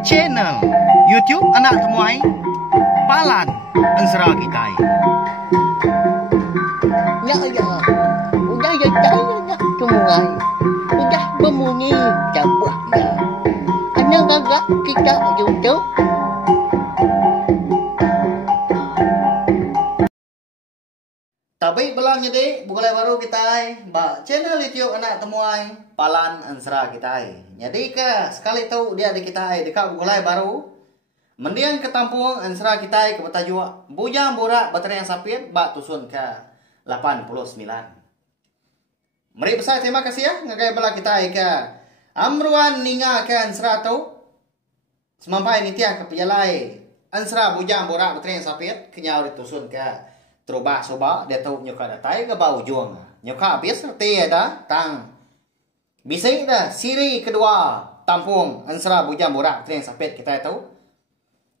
Channel YouTube anak temuai Palan Ansra Kitai. Ya ya, udah ya nak temuai, udah berbunyi cabutnya. Anak gagak kita YouTube. Tapi belang jadi bukan baru kita ba channel YouTube anak temuai Palan Ansra kita. Jadi ke sekali tahu dia di kita dekat bukan baru mendiang ketampung Ansra kita ke betajua bujang borak baterai yang sapit ba tusun ke 89. Mari besar terima kasih ya ngagai bala kita ke amruan ninga ke Ansra tahu semampai nitia ke pialai Ansra bujang borak baterai yang sapit kenyau ditusun ke Terubah soba dia tahu nyoka datai ke bau juang nyoka habis te dah tang bising dah siri kedua tampung Ansra bujang borak tren sapet kita tahu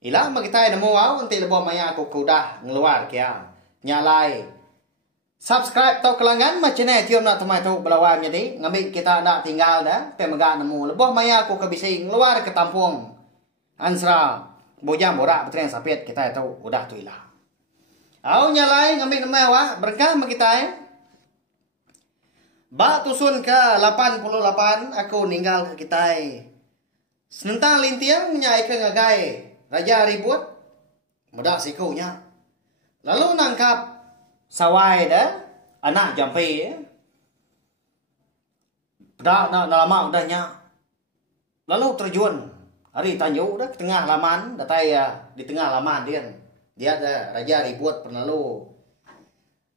ilah ma kita nemu au nanti lebo maya aku kudah ngeluar kia nyalai subscribe tau kelangan ma channel tiom nak temai tahu belawan jadi ngambil kita nak tinggal dah pe maga nemu lebo maya aku ke bising ngeluar ke tampung Ansra bujang borak tren sapet kita tahu udah tu ilah. Au nyalai ngambil nama wah berkah ma kita ba tusun ke 88 aku ninggal ke kita. Senentang lintiang nyai ke ngagai raja ribut mudah sikunya. Lalu nangkap sawai dah anak jampi. Dah lama udahnya. Lalu terjun hari tanju dah ke tengah laman datai di tengah laman dia. Dia ada raja ribut pernah lu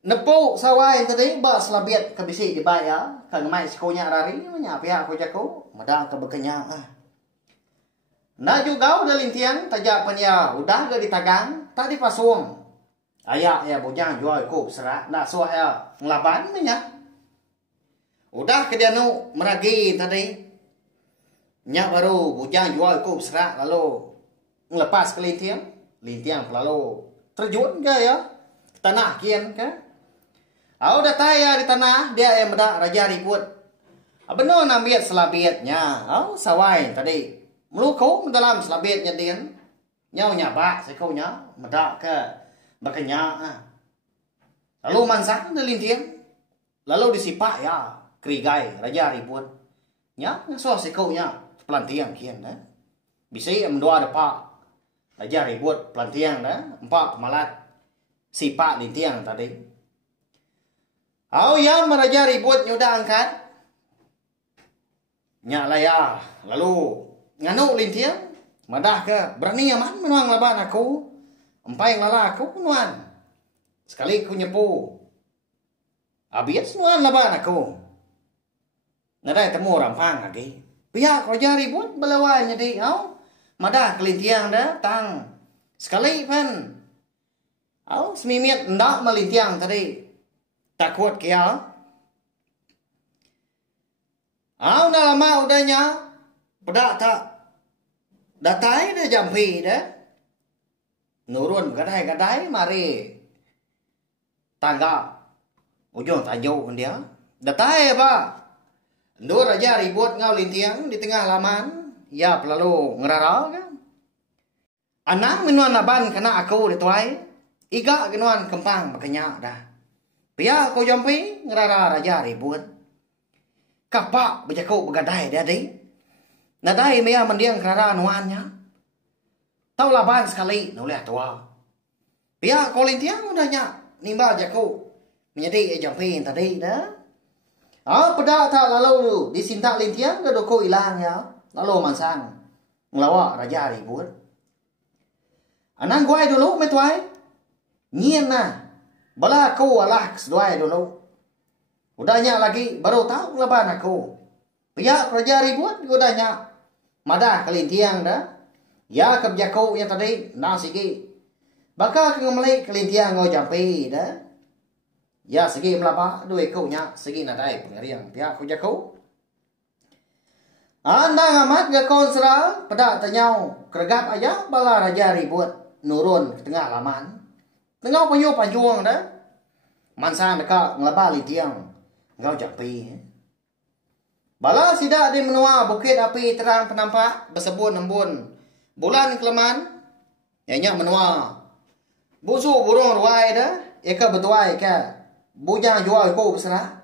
nepu sawai tadi ba selabiat ke bisi dibaya kang mai sikonya rari nya pihak ko jako madang ke bekenya na juga udah lintian tajak panya udah ke ditagang tadi pasung ayak ya bujang jual ko serak na suah ya ngelaban nya udah ke dia nu meragi tadi nya baru bujang jual ko serak lalu ngelepas ke lintiang lalu terjun ke ya tanah kian ke au datai ya di tanah dia yang beda raja ribut benar nambiat selabiatnya au sawai tadi meluku dalam selabiatnya dia nyau nyaba sekaunya meda ke bakanya lalu mansang de lintiang lalu disipak ya krigai raja ribut nya ngasuh sekaunya pelantiang kian bisa mendoa depak Raja ribut pelantiang dah empat pemalat sipak lintiang tadi. Au yang meraja ribut nyudah angkat. Nyak laya lalu nganu lintiang madah ke berani aman menuang laban aku. Empai lala aku nuan. Sekali ku nyepu. Habis nuan laban aku. Nadai temu rampang lagi. Pihak raja ribut belawan jadi au madah kelintiang dah tang sekali pan au semimit ndak melintiang tadi takut kia au dah lama udahnya pedak tak datai dah jampi dah nurun gadai mari tangga ujung tanjau dia datai apa ndur aja ribut ngau lintiang di tengah laman ya pelalu ngerara kan anak menuan laban kena aku dituai iga genuan kempang makanya dah pia aku jampi ngerara raja ribut kapak bejaku begadai dia di nadai mea mendiang kerara nuannya tahu laban sekali noleh tua pia aku lintiang udahnya nimba jaku menjadi jampi tadi dah pedak tak lalu disintak lintiang ke doko hilang ya lalu mansang ngelawa raja ribut. Anang guai dulu metuai. Ngien na. Bala aku alah keseduai dulu. Udahnya lagi baru tahu laban aku. Pihak raja ribut udahnya. Madah kelintiang dah. Ya kebijaku yang tadi na sigi. Baka kengemelik kelintiang ngau jampi dah. Ya segi melapa dua kau nya segi nadai pengeriang pihak kujaku. Anda amat ke konsra pada tanyau kergap aja bala raja ribut nurun ke tengah laman. Tengau penyu panjuang dah. Mansang dekat ngelaba lintiang. Ngau jampi. Bala sida di menua bukit api terang penampak bersebut embun. Bulan keleman nyanyi menua. Busu burung ruai dah, eka betuai ka. Bujang jual ko besara.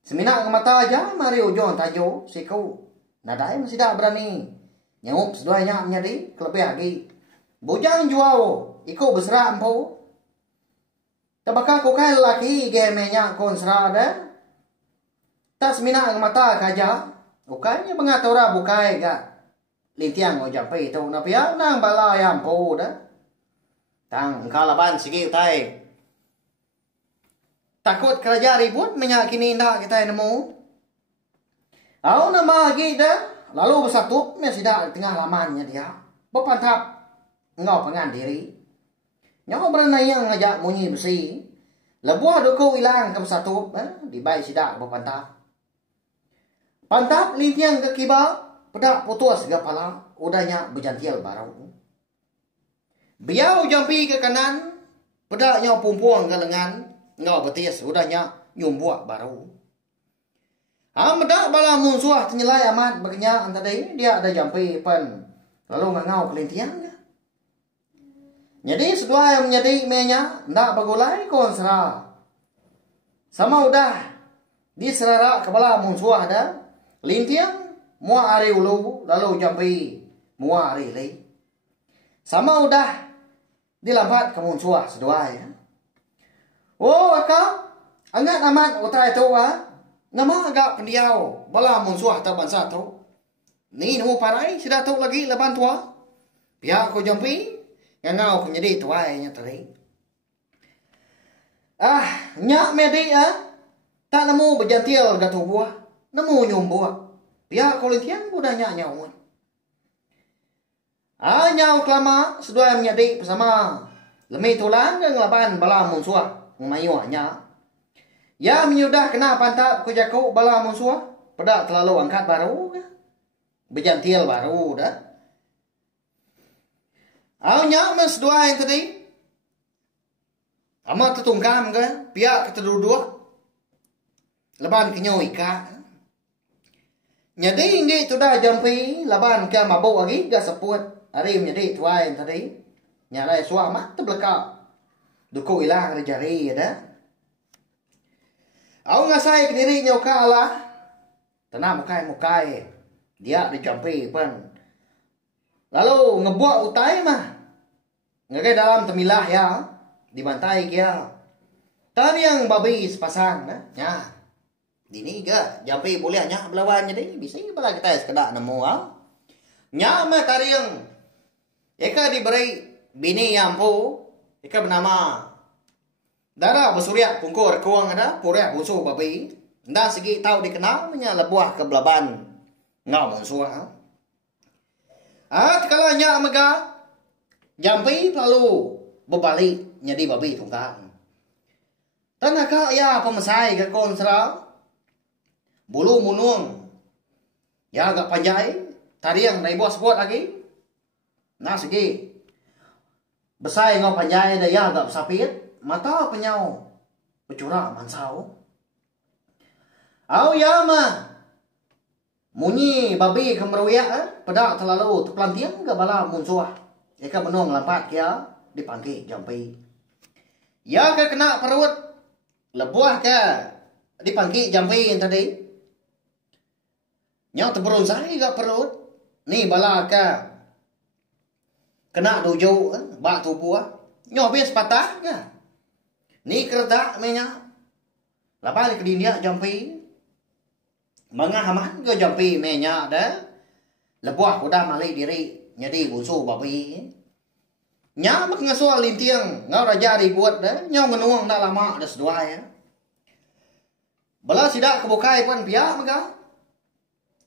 Semina ke mata aja mari ujon tajo siku. Nadai masih dah berani. Nyup seduanya nyadi kelebih lagi. Bujang jual iko besara empu. Tabaka ko kai laki gemenya kon sera dah. Tas mina ke mata kaja. Ukainya pengatora bukai ga. Lintiang o jampai tu na pia nang bala yang po dah. Tang kalaban sigi utai. Takut kerja ribut menyakini indah kita nemu. Au nama lagi dah. Lalu bersatu masih dah tengah lamannya dia. Berpantap ngau pengan diri. Nyau berenai yang ngajak munyi besi. Lebuah duku hilang ke bersatu di baik sidak berpantap. Pantap lintiang ke kibar, pedak putus ke kepala, udahnya berjantil baru. Biau jampi ke kanan, pedaknya pumpuang ke lengan, ngau betis, udahnya nyumbuak baru. Medak bala munsuah tenyelai amat berkenyak antadai, dia ada jampi pen, lalu ngau ke lintiang. Jadi sedua yang menjadi menya, ndak bagulai konsera. Sama udah, diserara kepala munsuah ada, lintiang mua ari ulu lalu jampi mua ari lei. Sama udah dilambat ke munsuah sedua ya. Oh akak angat amat utai tu nama agak pendiau bala munsuah ta bansa tu. Ni nu parai sudah tu lagi leban tua. Pihak ko jampi ngau ko nyedi tuai nya tadi. Nyak medi tak nemu berjantil gatu buah. Nemu nyumbuak. Pihak kolintian udah nyak-nyaw. Nyaw kelama sedua yang menjadi bersama. Lemi tulang dan ngelaban bala munsuah. Ngumayuahnya. Ya menyudah kena pantap ku jaku bala munsuah. Pedak terlalu angkat baru. Berjantil baru dah. Nyak mas sedua yang tadi. Amat tertungkam ke. Pihak keterdua. Leban kenyo ika. Nyadi ini tu dah jampi laban ke mabuk lagi ga seput. Hari nyadi tuai tadi. Nyalai suamat terbelakang. Duku hilang jari ada. Au ngasai kendiri nyoka Allah. Tenang mukai. Dia di jampi pun. Lalu ngebuat utai mah. Ngagai dalam temilah ya. Dibantai kia. Tadi yang babi sepasang. Ya. Dini ke jampi boleh nya belawan jadi bisa bala kita sekedak nemu nya mah tariang eka diberi bini yampu eka bernama Dara bersurya pungkur kuang ada purya busu babi nda segi tahu dikenal nya lebuah ke belaban ngau musuh kalau nya mega jampi lalu berbalik jadi babi tungkang tanah ka ya pemesai ke konsra bulu munung. Ya agak panjai. Tadi yang naik bos buat lagi. Nah segi. Besai ngau panjai dah ya agak sapit. Mata penyau. Bercurah mansau. Au ya mah. Munyi babi kemeruya. Pedak terlalu terpelantian ke bala munsuah. Eka menung lampat kia. Dipanggil jampi. Ya ke kena perut. Lebuah ke. Dipanggil jampi yang tadi. Nyau terberun sari gak perut. Ni bala ka. Kena dojo. Bak tubuh. Nyau habis patah ka. Ni kereta menya. Lapan ke dindia jampi. Mengah aman ke jampi menya dah. Lebuah kuda malik diri. Jadi busu babi. Nya mak ngasual lintiang. Ngau raja dibuat dah. Nyau menuang dah lama dah sedua ya. Bala sidak kebukai pun pihak maka.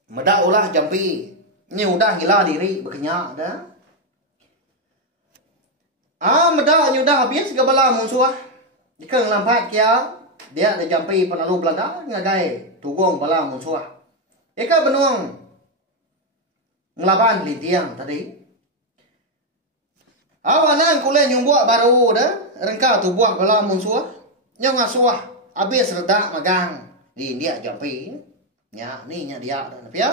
Medak ulah jampi. Ni udah gila diri berkenyak dah. Medak ni udah habis ke bala musuh. Jika ngelampat kia. Dia ada jampi penalu Belanda. Ngagai tugong bala musuh. Eka benuang. Ngelaban lintiang tadi. Awanan kulen yung buat baru dah. Rengka tu buat bala musuh. Yang ngasuah. Habis redak magang. Di India jampi. Nya ni nya dia dah pia.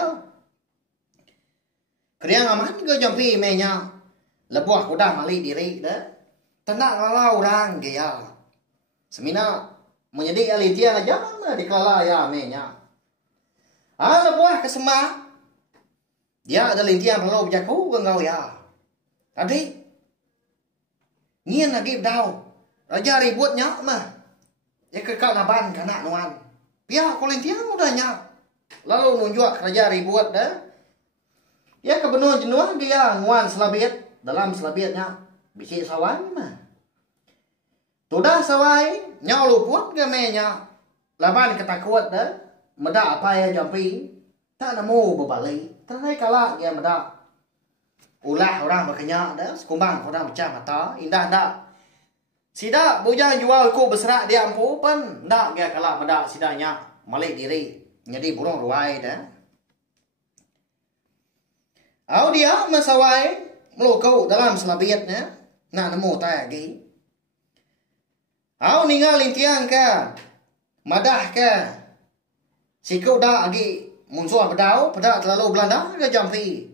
Kriang aman ke jampi me nya. Lebuah kuda mali diri dah. Tenang lalau orang dia. Semina menjadi alitia aja dikelala ya me nya. Lebuah kesema. Dia ada lintian perlu berjaku ke ngau ya. Tadi nghiên lagi đau. Raja ributnya mah. Ya kekal naban kana nuan. Pihak kolintian udahnya. Lalu nunjuk raja ribut dah. Ya kebenuh jenuh dia nguan selabit. Dalam selabitnya bisi sawai mah. Tudah sawai nyau luput ke menya. Laban ketakut dah. Meda apa ya jampi. Tak nemu berbalik. Terai kalah dia meda. Ulah orang berkenyak dah. Sekumbang orang pecah mata. Indah dah. Sida bujang jual ku berserak dia ampu pun ndak dia kalah meda sidanya malik diri jadi burung ruai dah. Au dia masawai melukau dalam selabitnya nak nemu tai lagi. Au ninggal lintiang ke madah ke sikau dak lagi munsua bedau pada terlalu Belanda ke jampi.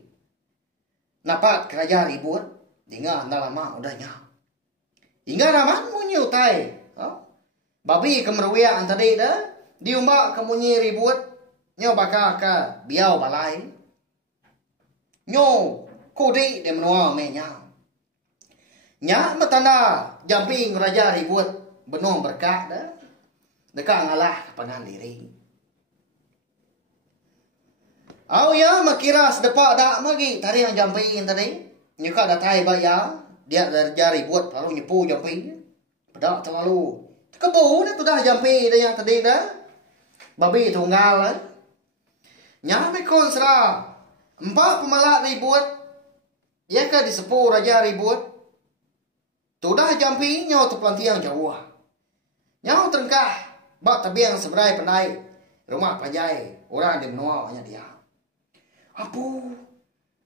Napat kerajaan ribut tinggal dah lama udahnya. Hingga raman munyi utai. Babi kemeruian tadi dah. Diumbak kemunyi ribut. Nyo bakal ke biau balai. Nyo kudi dia menua menya. Nya metanda jamping raja ribut. Benung berkat dah. Dekat ngalah kepangan diri. Au ya makira sedepak dak magi. Tadi yang jamping tadi. Nyuka datai bayar. Dia raja ribut lalu nyepu jampi. Pedak terlalu. Kebu ni tu dah jampi dah yang tadi dah. Babi tunggal lah. Nyampe konsra. 4 pemalak ribut. Ya ke disepu raja ribut. Tu dah jampi nyaw tu pelantiang jauh. Nyaw terengkah. Bak tabiang seberai pandai. Rumah pajai. Orang di menua hanya dia. Apu.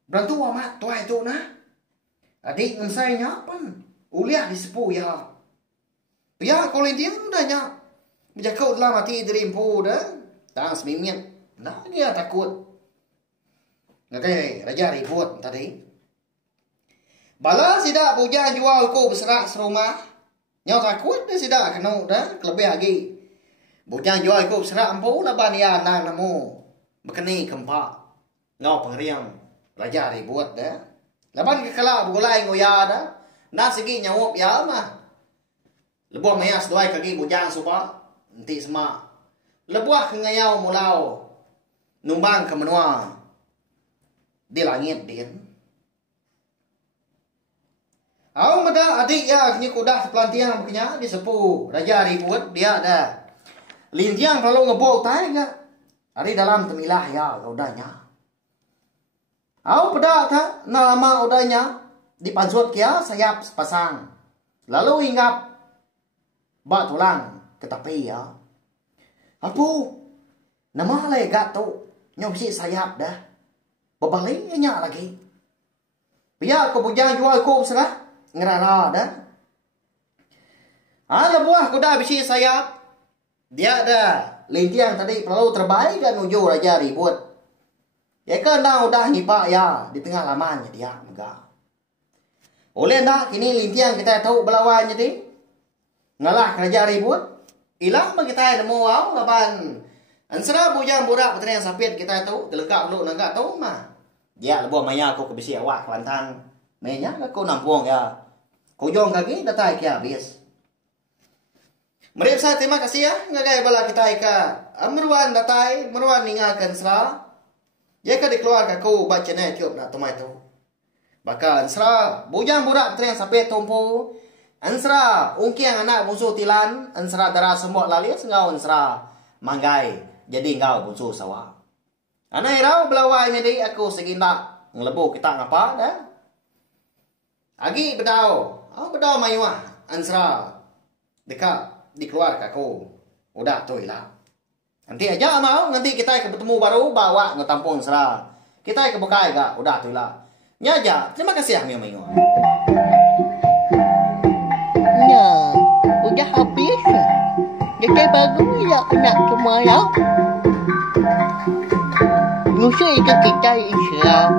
Berantu amat tuai tu nah. Adik ngesai nyapan. Uliah disepu ya. Pihak kolintian udahnya. Menjakau telah mati dari empu dah. Tak semimian. Nah dia takut. Nanti raja ribut tadi. Bala sidak bujang jual ku berserak serumah. Nyau takut dia sidak kena dah. Kelebih lagi. Bujang jual ku berserak empu. Laban dia nang namu. Berkeni kempak. Ngau pengeriang. Raja ribut dah. Laban kekala bulai ngoya dah. Nak segi nyawuk ya mah. Lebuah mayas doai kaki bujang supa. Nanti semak. Lebuah ngayau mulau. Numbang ke menua. Di langit dia. Au meda adik ya kini kudah pelantiang punya disepu. Raja ribut dia dah. Lintiang perlu ngebok tai enggak. Hari dalam temilah ya udahnya. Au pedak tak na lama udahnya dipansut kia sayap sepasang. Lalu hinggap bak tulang ke tepi ya. Apu nama lagi gak tu nyopsi sayap dah. Berbalik nyak lagi. Biar kau bujang jual kau serah ngerara dah. Lebuah kuda bisi sayap. Dia dah lintiang tadi perlu terbaik dan uju raja ribut. Ya kan dah udah nyipak ya di tengah lamannya dia megah. Oleh dah kini lintiang kita tahu belawan jadi ngalah kerja ribut. Ilang bagi kita nemu au laban. Ansara bujang budak petani sapit kita tahu delekak lu nangka tahu mah. Dia lebuh maya aku ke bisi awak pantang. Menya aku nampung ya. Kau jong kaki datai kia habis. Mari saya terima kasih ya ngagai bala kita ika. Amruan datai, meruan ninggalkan sera. Ya kan dikeluarkan kau baca ni tiup nak tomai tu. Bahkan ansra bujang budak tren sampai tumpu. Ansra ungkiang anak bungsu tilan, ansra darah semua lali sengau ansra manggai. Jadi engkau bungsu sawah. Anak irau belawai medi aku segindak ngelebu kita ngapa dah. Agi bedau. Bedau mayuah ansra dekat dikeluarkan kau. Udah tu ilah. Nanti aja mau, nanti kita akan bertemu baru bawa ngetampung serah. Kita akan buka gak, udah tu lah. Nya aja, terima kasih ya Mio. Nah, udah habis. Jadi bagus ya nak semua ya. Musuh itu kita Islam.